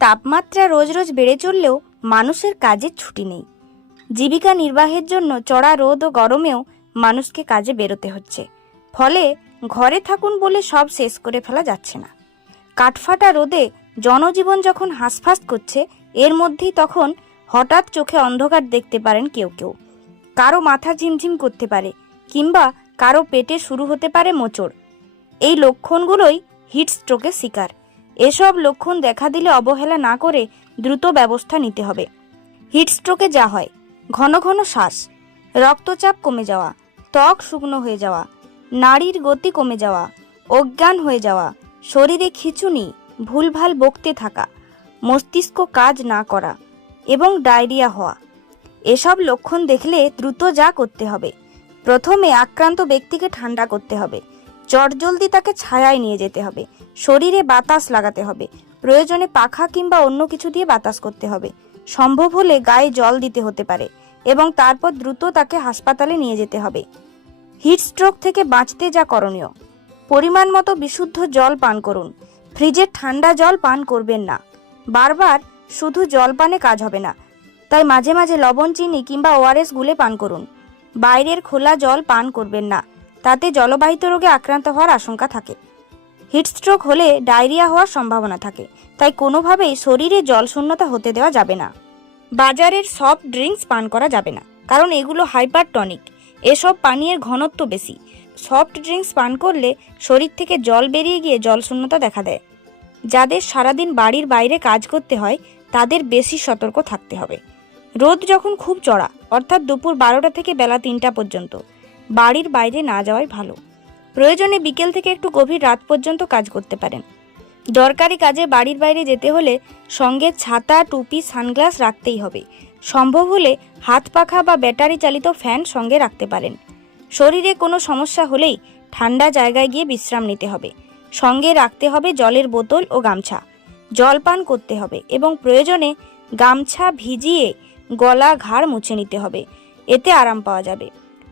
তাপমাত্রা রোজ রোজ বেড়ে চললেও মানুষের কাজের ছুটি নেই। জীবিকা নির্বাহের জন্য চড়া রোদ ও গরমেও মানুষকে কাজে বেরোতে হচ্ছে। ফলে ঘরে থাকুন বলে সব শেষ করে ফেলা যাচ্ছে না। কাঠফাটা রোদে জনজীবন যখন হাঁসফাঁস করছে, এর মধ্যেই তখন হঠাৎ চোখে অন্ধকার দেখতে পারেন কেউ কেউ। কারো মাথা ঝিমঝিম করতে পারে, কিংবা কারো পেটে শুরু হতে পারে মোচড়। এই লক্ষণগুলোই হিটস্ট্রোকের শিকার। এসব লক্ষণ দেখা দিলে অবহেলা না করে দ্রুত ব্যবস্থা নিতে হবে। হিটস্ট্রোকে যা হয়: ঘন ঘন শ্বাস, রক্তচাপ কমে যাওয়া, ত্বক শুকনো হয়ে যাওয়া, নাড়ির গতি কমে যাওয়া, অজ্ঞান হয়ে যাওয়া, শরীরে খিঁচুনি, ভুলভাল বকতে থাকা, মস্তিষ্ক কাজ না করা এবং ডায়রিয়া হওয়া। এসব লক্ষণ দেখলে দ্রুত যা করতে হবে: প্রথমে আক্রান্ত ব্যক্তিকে ঠান্ডা করতে হবে। চটজলদি তাকে ছায়ায় নিয়ে যেতে হবে। শরীরে বাতাস লাগাতে হবে। প্রয়োজনে পাখা কিংবা অন্য কিছু দিয়ে বাতাস করতে হবে। সম্ভব হলে গায়ে জল দিতে হতে পারে এবং তারপর দ্রুত তাকে হাসপাতালে নিয়ে যেতে হবে। হিটস্ট্রোক থেকে বাঁচতে যা করণীয়: পরিমাণ মতো বিশুদ্ধ জল পান করুন। ফ্রিজের ঠান্ডা জল পান করবেন না। বারবার শুধু জল পানে কাজ হবে না, তাই মাঝে মাঝে লবণ, চিনি কিংবা ওআরএস গুলে পান করুন। বাইরের খোলা জল পান করবেন না, তাতে জলবাহিত রোগে আক্রান্ত হওয়ার আশঙ্কা থাকে। হিটস্ট্রোক হলে ডায়রিয়া হওয়ার সম্ভাবনা থাকে, তাই কোনোভাবেই শরীরে জল শূন্যতা হতে দেওয়া যাবে না। বাজারের সফট ড্রিঙ্কস পান করা যাবে না, কারণ এগুলো হাইপারটনিক। এসব পানীয়ের ঘনত্ব বেশি। সফট ড্রিঙ্কস পান করলে শরীর থেকে জল বেরিয়ে গিয়ে জল শূন্যতা দেখা দেয়। যাদের সারাদিন বাড়ির বাইরে কাজ করতে হয়, তাদের বেশি সতর্ক থাকতে হবে। রোদ যখন খুব চড়া, অর্থাৎ দুপুর 12টা থেকে বেলা 3টা পর্যন্ত, বাড়ির বাইরে না যাওয়াই ভালো। প্রয়োজনে বিকেল থেকে একটু গভীর রাত পর্যন্ত কাজ করতে পারেন। দরকারি কাজে বাড়ির বাইরে যেতে হলে সঙ্গে ছাতা, টুপি, সানগ্লাস রাখতেই হবে। সম্ভব হলে হাত পাখা বা ব্যাটারি চালিত ফ্যান সঙ্গে রাখতে পারেন। শরীরে কোনো সমস্যা হলেই ঠান্ডা জায়গায় গিয়ে বিশ্রাম নিতে হবে। সঙ্গে রাখতে হবে জলের বোতল ও গামছা। জল পান করতে হবে এবং প্রয়োজনে গামছা ভিজিয়ে গলা, ঘাড় মুছে নিতে হবে। এতে আরাম পাওয়া যাবে।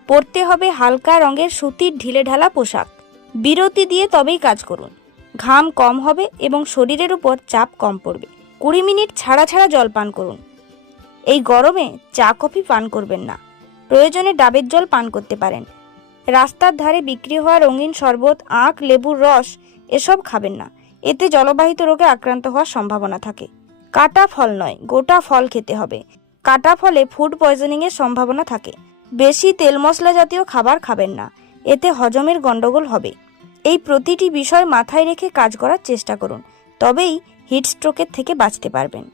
পরতে হবে হালকা রঙের সুতির ঢিলেঢালা পোশাক। বিরতি দিয়ে তবেই কাজ করুন। ঘাম কম হবে এবং শরীরের উপর চাপ কম পড়বে। 20 মিনিট ছাড়া ছাড়া জল পান করুন। এই গরমে চা কফি পান করবেন না। প্রয়োজনে ডাবের জল পান করতে পারেন। রাস্তার ধারে বিক্রি হওয়া রঙিন শরবত, আখ, লেবুর রস এসব খাবেন না। এতে জলবাহিত রোগে আক্রান্ত হওয়ার সম্ভাবনা থাকে। কাটা ফল নয়, গোটা ফল খেতে হবে। কাটা ফলে ফুড পয়জনিংয়ের সম্ভাবনা থাকে। বেশি তেল মশলা জাতীয় খাবার খাবেন না, এতে হজমের গন্ডগোল হবে। এই প্রতিটি বিষয় মাথায় রেখে কাজ করার চেষ্টা করুন, তবেই হিটস্ট্রোকের থেকে বাঁচতে পারবেন।